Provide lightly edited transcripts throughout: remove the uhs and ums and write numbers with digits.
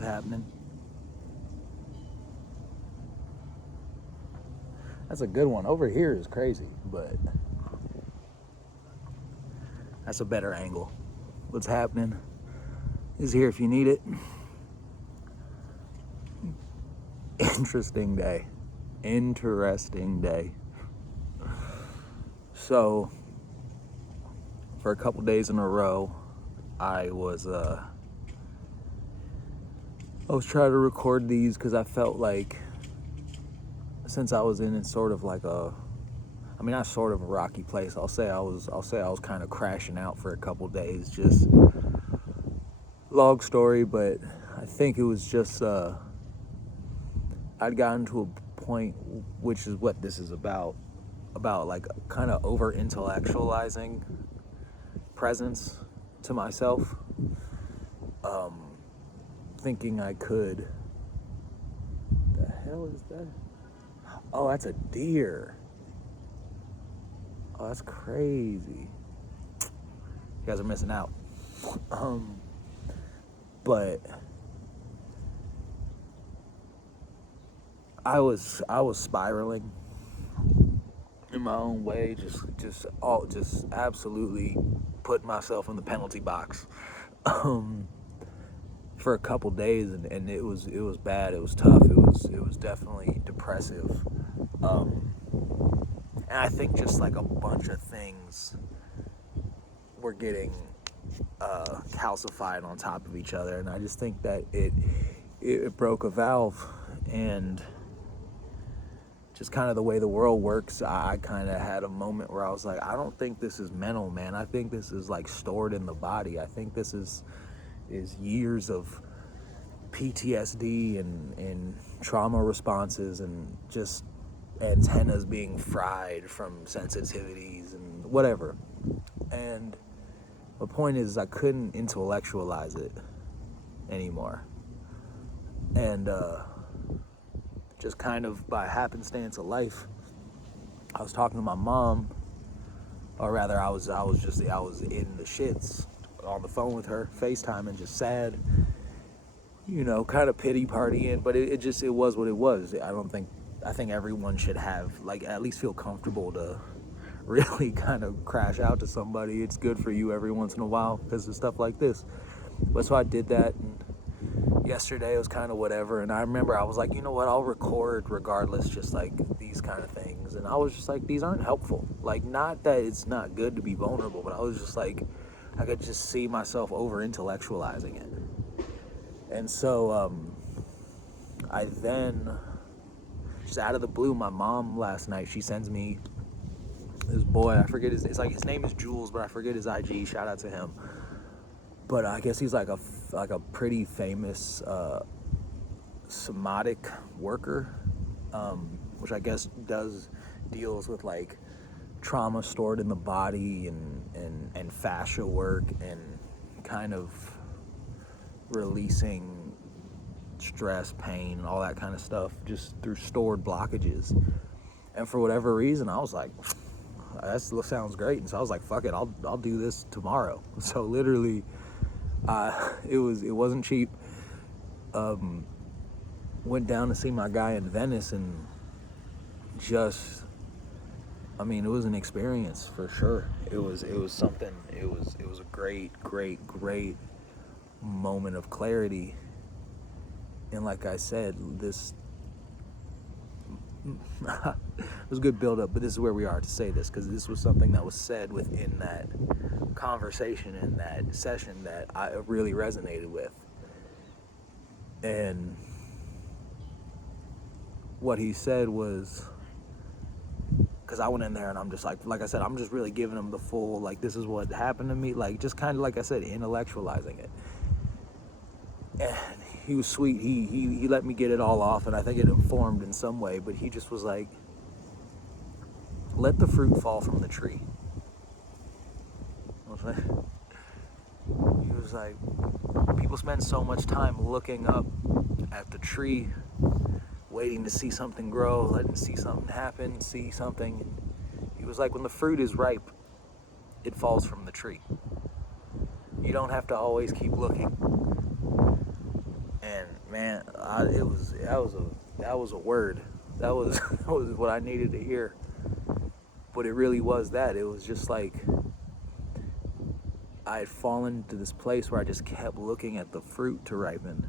what's happening. That's a good one. Over here is crazy, but that's a better angle. What's happening is here if you need it. Interesting day. So, for a couple days in a row, I was trying to record these because I felt like, since I was in sort of like not sort of a rocky place. I'll say I was kind of crashing out for a couple days. Just long story, but I think it was just I'd gotten to a point, which is what this is about like kind of over intellectualizing presence to myself, thinking I could. The hell is that? Oh, that's a deer. Oh, that's crazy. You guys are missing out. But I was spiraling in my own way, just absolutely putting myself in the penalty box for a couple days, and it was bad. It was tough. It was definitely depressive. And I think just like a bunch of things were getting calcified on top of each other, and I just think that it broke a valve. And just kind of the way the world works, I kind of had a moment where I was like, I don't think this is mental, man. I think this is like stored in the body. I think this is years of PTSD and trauma responses and just antennas being fried from sensitivities and whatever. And the point is, I couldn't intellectualize it anymore. And just kind of by happenstance of life, I was talking to my mom, or rather, I was in the shits on the phone with her, FaceTiming, just sad, kind of pity partying. But it was what it was. I think everyone should have, like, at least feel comfortable to really kind of crash out to somebody. It's good for you every once in a while because of stuff like this. But so I did that, and yesterday it was kind of whatever. And I remember I was like, you know what, I'll record regardless, just like these kind of things. And I was just like, these aren't helpful. Like, not that it's not good to be vulnerable, but I was just like, I could just see myself over intellectualizing it. And so I then, just out of the blue, my mom last night, she sends me this boy. I forget his name is Jules, but I forget his IG. Shout out to him. But I guess he's like a pretty famous somatic worker, which I guess deals with like trauma stored in the body and fascia work and kind of releasing stress, pain, and all that kind of stuff just through stored blockages. And for whatever reason, I was like, that sounds great. And so I was like, fuck it, I'll do this tomorrow. So literally, it wasn't cheap. Went down to see my guy in Venice, and just, it was an experience for sure. It was something. It was a great moment of clarity. And like I said, this it was a good build up, but this is where we are to say this, because this was something that was said within that conversation in that session that I really resonated with. And what he said was, because I went in there and I'm just like I said, I'm just really giving him the full, like, this is what happened to me, like, just kind of, like I said, intellectualizing it. And he was sweet. He let me get it all off, and I think it informed in some way, but he just was like, let the fruit fall from the tree. He was like, people spend so much time looking up at the tree, waiting to see something grow, letting see something happen, see something. He was like, when the fruit is ripe, it falls from the tree. You don't have to always keep looking. And man, that was a word. That was that was what I needed to hear. But it really was that. It was just like I had fallen into this place where I just kept looking at the fruit to ripen.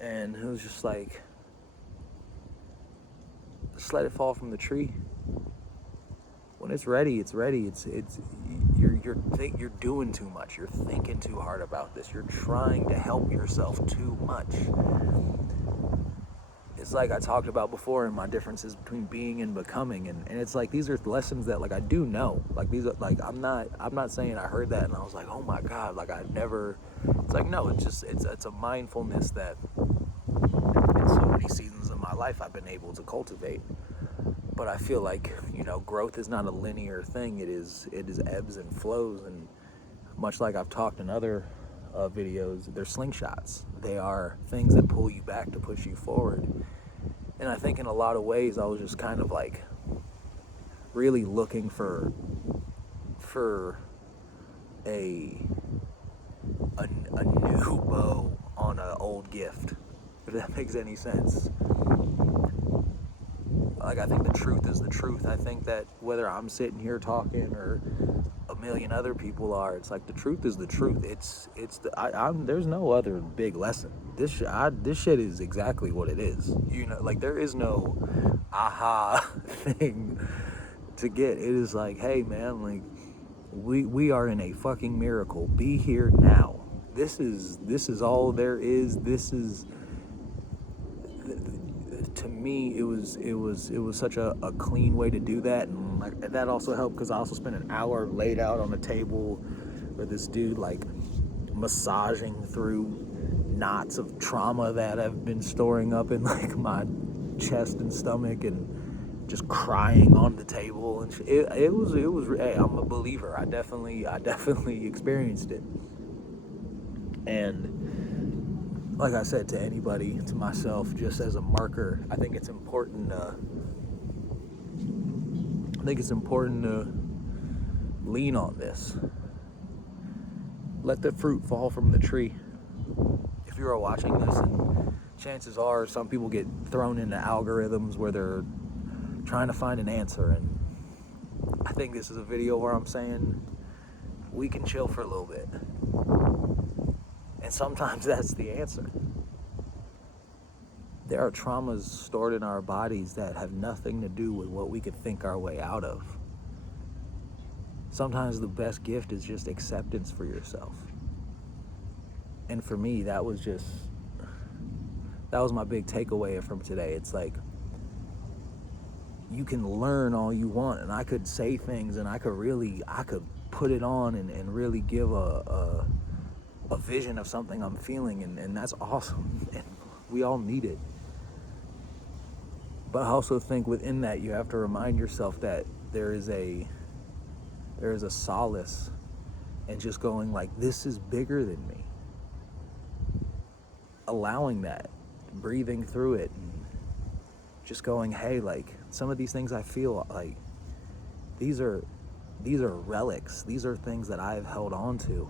And it was just like, just let it fall from the tree. When it's ready, it's ready. You're doing too much. You're thinking too hard about this. You're trying to help yourself too much. It's like I talked about before in my differences between being and becoming, and it's like these are lessons that like I do know. Like these are like I'm not saying I heard that and I was like, oh my god, like I never. It's like no, it's just it's a mindfulness that in so many seasons of my life I've been able to cultivate. But I feel like, you know, growth is not a linear thing. It is ebbs and flows, and much like I've talked in other videos, they're slingshots. They are things that pull you back to push you forward. And I think in a lot of ways I was just kind of like really looking for a new bow on an old gift, if that makes any sense. Like, I think the truth is the truth. I think that whether I'm sitting here talking or a million other people are, it's like the truth is the truth. There's no other big lesson. This shit is exactly what it is. You know, like there is no aha thing to get. It is like, hey man, like we are in a fucking miracle. Be here now. This is all there is. This is, to me, it was such a clean way to do that. And like that also helped because I also spent an hour laid out on a table where this dude like massaging through knots of trauma that have been storing up in like my chest and stomach, and just crying on the table. And it was hey, I'm a believer. I definitely experienced it. And like I said to anybody, to myself, just as a marker, I think it's important to lean on this. Let the fruit fall from the tree. If you are watching this, and chances are some people get thrown into algorithms where they're trying to find an answer, and I think this is a video where I'm saying we can chill for a little bit. And sometimes that's the answer. There are traumas stored in our bodies that have nothing to do with what we could think our way out of. Sometimes the best gift is just acceptance for yourself. And for me, that was my big takeaway from today. It's like, you can learn all you want, and I could say things and I could put it on and really give a vision of something I'm feeling, and that's awesome. And we all need it. But I also think within that, you have to remind yourself that there is a solace in just going like, this is bigger than me. Allowing that, breathing through it, and just going, hey, like some of these things I feel like these are relics. These are things that I've held on to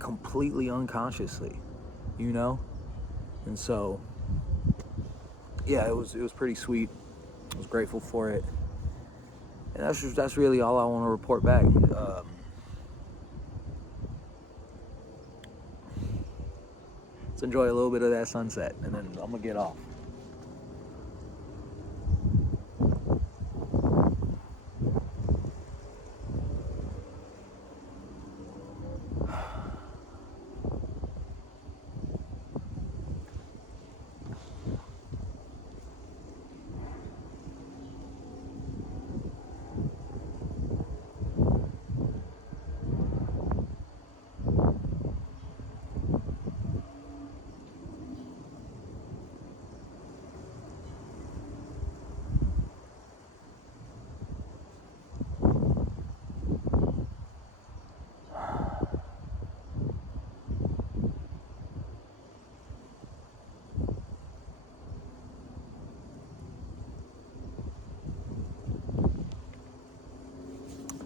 completely unconsciously, you know? And so, yeah, it was pretty sweet. I was grateful for it. And that's really all I want to report back. Let's enjoy a little bit of that sunset, and then I'm gonna get off.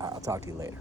I'll talk to you later.